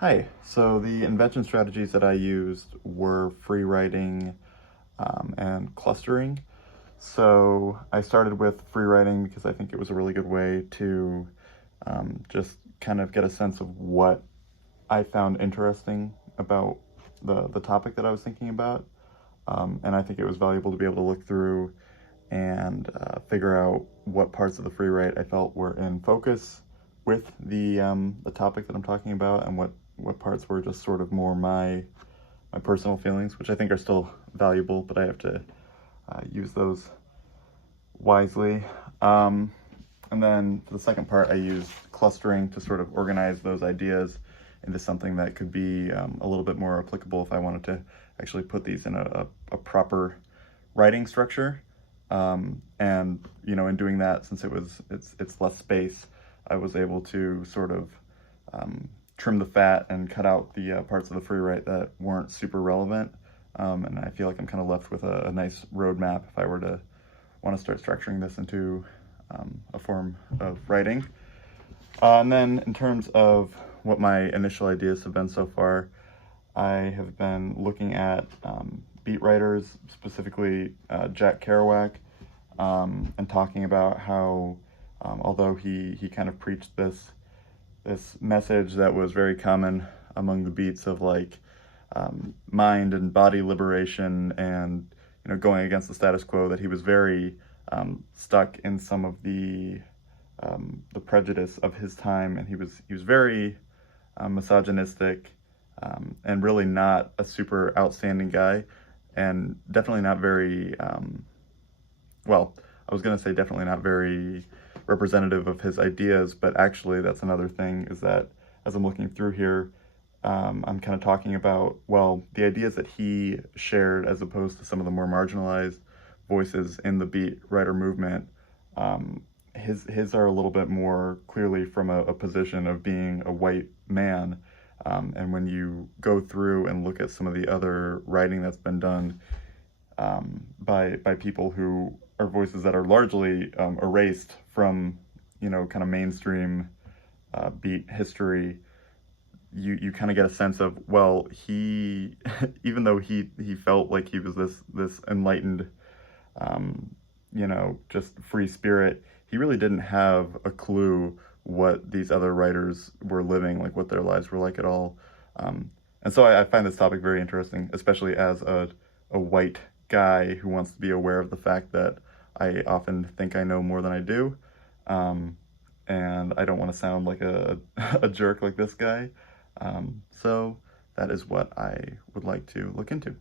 Hi, so the invention strategies that I used were free writing and clustering. So I started with free writing because I think it was a really good way to just kind of get a sense of what I found interesting about the topic that I was thinking about. And I think it was valuable to be able to look through and figure out what parts of the free write I felt were in focus with the topic that I'm talking about, and what parts were just sort of more my personal feelings, which I think are still valuable, but I have to use those wisely. And then for the second part, I used clustering to sort of organize those ideas into something that could be a little bit more applicable if I wanted to actually put these in a proper writing structure. And in doing that, since it's less space, I was able to sort of trim the fat and cut out the parts of the free write that weren't super relevant. And I feel like I'm kind of left with a nice roadmap if I were to want to start structuring this into a form of writing. And then in terms of what my initial ideas have been so far, I have been looking at beat writers, specifically Jack Kerouac, and talking about how, although he kind of preached this message that was very common among the beats of like mind and body liberation, and going against the status quo, that he was very stuck in some of the prejudice of his time, and he was very misogynistic, and really not a super outstanding guy, and definitely not very well, I was going to say definitely not very representative of his ideas, but actually that's another thing, is that as I'm looking through here, I'm kind of talking about, well, the ideas that he shared as opposed to some of the more marginalized voices in the beat writer movement. His are a little bit more clearly from a position of being a white man. And when you go through and look at some of the other writing that's been done by people who are voices that are largely erased from, kind of mainstream beat history, you kind of get a sense of, well, he even though he felt like he was this enlightened, just free spirit, he really didn't have a clue what these other writers were living, like what their lives were like at all. And so I find this topic very interesting, especially as a white guy who wants to be aware of the fact that I often think I know more than I do. And I don't want to sound like a jerk like this guy. So that is what I would like to look into.